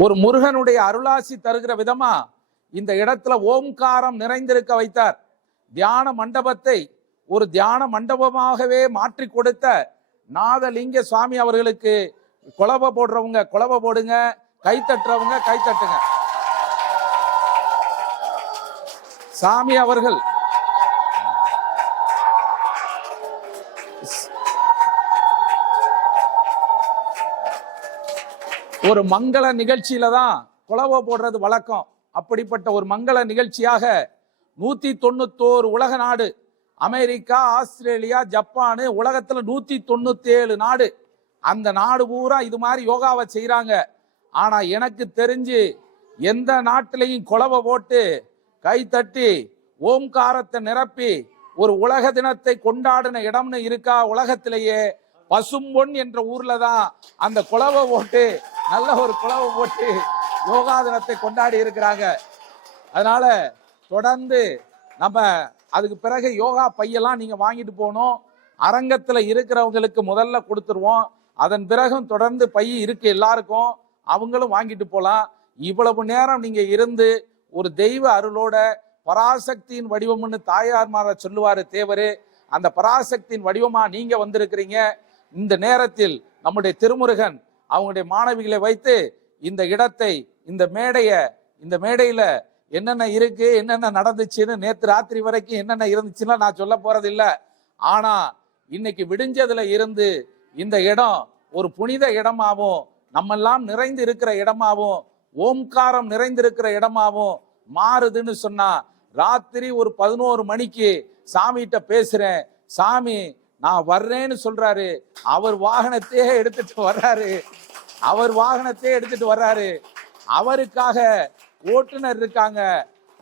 ஒரு முருகனுடைய அருளாசி தருகிற விதமா இந்த இடத்துல ஓம்காரம் நிறைந்திருக்க வைத்தார். தியான மண்டபத்தை ஒரு தியான மண்டபமாகவே மாற்றி கொடுத்த நாதலிங்க சுவாமி அவர்களுக்கு குழவை போடுறவங்க குழவை போடுங்க கை தட்டுறவங்க கை தட்டுங்க. சாமி அவர்கள் ஒரு மங்கள நிகழ்ச்சியில தான் குலவை போடுறது வழக்கம். அப்படிப்பட்ட ஒரு மங்கள நிகழ்ச்சியாக நூத்தி தொண்ணூத்தோரு உலக நாடு அமெரிக்கா ஆஸ்திரேலியா ஜப்பானு உலகத்துல நூத்தி தொண்ணூத்தேழு நாடு. அந்த நாடு பூரா இது மாதிரி யோகாவை செய்யறாங்க ஆனா எனக்கு தெரிஞ்சு எந்த நாட்டிலையும் குலவை போட்டு கை தட்டி ஓம்காரத்தை நிரப்பி ஒரு உலக தினத்தை கொண்டாடின இடம்னு இருக்கா உலகத்திலேயே? பசும்பொன் என்ற ஊர்ல தான் அந்த குலவை போட்டு நல்ல ஒரு குழவு போட்டு யோகா தினத்தை கொண்டாடி இருக்கிறாங்க. அதனால தொடர்ந்து நம்ம அதுக்கு பிறகு யோகா பையெல்லாம் நீங்க வாங்கிட்டு போகணும். அரங்கத்துல இருக்கிறவங்களுக்கு முதல்ல கொடுத்துருவோம். அதன் பிறகும் தொடர்ந்து பை இருக்கு எல்லாருக்கும். அவங்களும் வாங்கிட்டு போகலாம் இவ்வளவு நேரம் நீங்க இருந்து ஒரு தெய்வ அருளோட பராசக்தியின் வடிவம்னு தாயார்மார சொல்லுவாரு தேவரு. அந்த பராசக்தியின் வடிவமா நீங்க வந்திருக்கிறீங்க. இந்த நேரத்தில் நம்முடைய திருமுருகன் அவங்களுடைய மாணவிகளை வைத்து இந்த இடத்தை இந்த மேடைய இந்த மேடையில என்னென்ன இருக்கு என்னென்ன நடந்துச்சுன்னு நேத்து ராத்திரி வரைக்கும் என்னென்ன இருந்துச்சுன்னா நான் சொல்ல போறது இல்ல ஆனா இன்னைக்கு விடிஞ்சதுல இருந்து இந்த இடம் ஒரு புனித இடமாகவும் நம்மெல்லாம் நிறைந்து இருக்கிற இடமாவும் ஓம்காரம் நிறைந்திருக்கிற இடமாவும் மாறுதுன்னு சொன்னா ராத்திரி ஒரு பதினோரு மணிக்கு சாமிகிட்ட பேசுறேன். சாமி நான் வர்றேன்னு சொல்றாரு. அவர் வாகனத்தையே எடுத்துட்டு வர்றாரு. அவர் வாகனத்தையே எடுத்துட்டு வர்றாரு. அவருக்காக ஓட்டுநர் இருக்காங்க.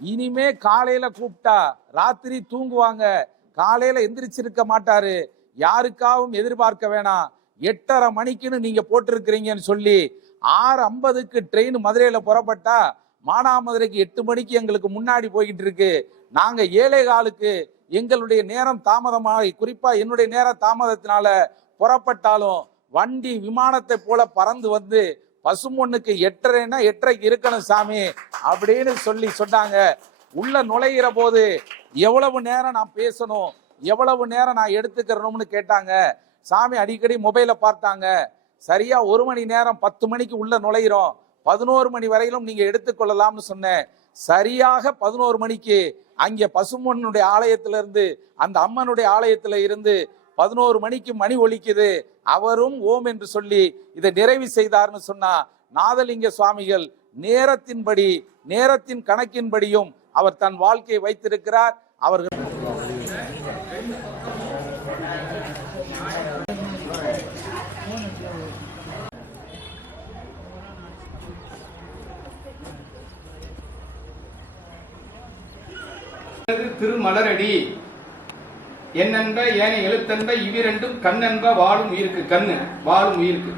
இனிமே காலையில கூப்பிட்டா ராத்திரி தூங்குவாங்க. காலையில எந்திரிச்சிருக்க மாட்டாரு. யாருக்காவும் எதிர்பார்க்க வேணாம். எட்டரை மணிக்குன்னு நீங்க போட்டிருக்கிறீங்கன்னு சொல்லி ஆறு ஐம்பதுக்கு ட்ரெயின் மதுரையில புறப்பட்டா மானாமதுரைக்கு எட்டு மணிக்கு எங்களுக்கு முன்னாடி போய்கிட்டு இருக்கு. நாங்க ஏழை காலுக்கு எங்களுடைய நேரம் தாமதமாகி குறிப்பா என்னுடைய நேர தாமதத்தினால புறப்பட்டாலும் வண்டி விமானத்தை போல பறந்து வந்து பசுமொன்னுக்கு எட்டரைன்னா எட்டரைக்கு இருக்கணும் சாமி அப்படின்னு சொல்லி சொன்னாங்க. உள்ள நுழையிற போது எவ்வளவு நேரம் நான் பேசணும் எவ்வளவு நேரம் நான் எடுத்துக்கிறணும்னு கேட்டாங்க. சாமி அடிக்கடி மொபைலை பார்த்தாங்க. சரியா ஒரு மணி நேரம் பத்து மணிக்கு உள்ள நுழையிறோம். பதினோரு மணி வரையிலும் நீங்க எடுத்துக்கொள்ளலாம்னு சொன்னேன். சரியாக பதினோரு மணிக்கு அங்கே பசுமனுடைய ஆலயத்துல இருந்து அந்த அம்மனுடைய ஆலயத்தில் இருந்து பதினோரு மணிக்கு மணி ஒலிக்குது. அவரும் ஓம் என்று சொல்லி இதை நிறைவு செய்தார்னு சொன்னா நாதலிங்க சுவாமிகள் நேரத்தின்படி நேரத்தின் கணக்கின்படியும் அவர் தன் வாழ்க்கையை வைத்திருக்கிறார். அவர்கள் திருமலரடி. என்னென்ப ஏனை எழுத்தென்ப இவ்விரண்டும் கண்ணென்ப வாழும் உயிருக்கு. கண்ணு வாழும் உயிருக்கு.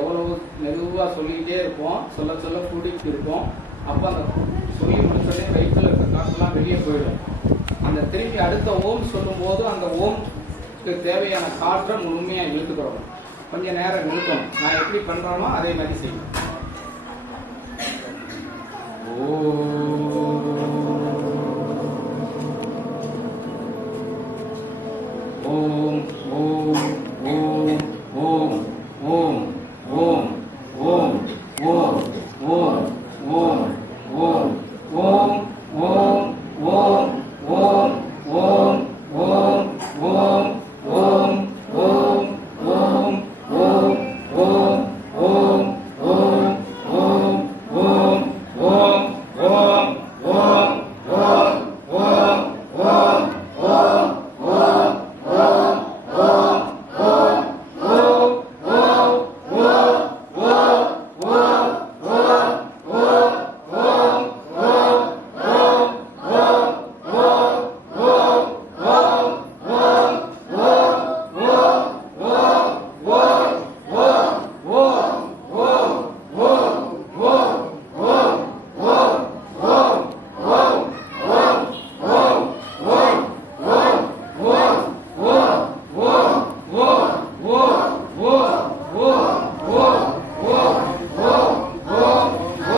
எவ்வளவு மெதுவாக சொல்லிக்கிட்டே இருப்போம் சொல்ல சொல்ல கூட்டிகிட்டு இருப்போம். அப்போ அந்த சொல்லி முடிச்சோடனே வயிற்றில் இருக்க காற்றெல்லாம் வெளியே போயிடும். அந்த திருப்பி அடுத்த ஓம் சொல்லும்போது அந்த ஓம்க்கு தேவையான காற்றை முழுமையாக இழுத்துக்கிறோம் கொஞ்சம் நேரம் நிறுத்தணும். நான் எப்படி பண்ணுறோமோ அதே மாதிரி செய்யணும். ஓ ஓம் ஓம்.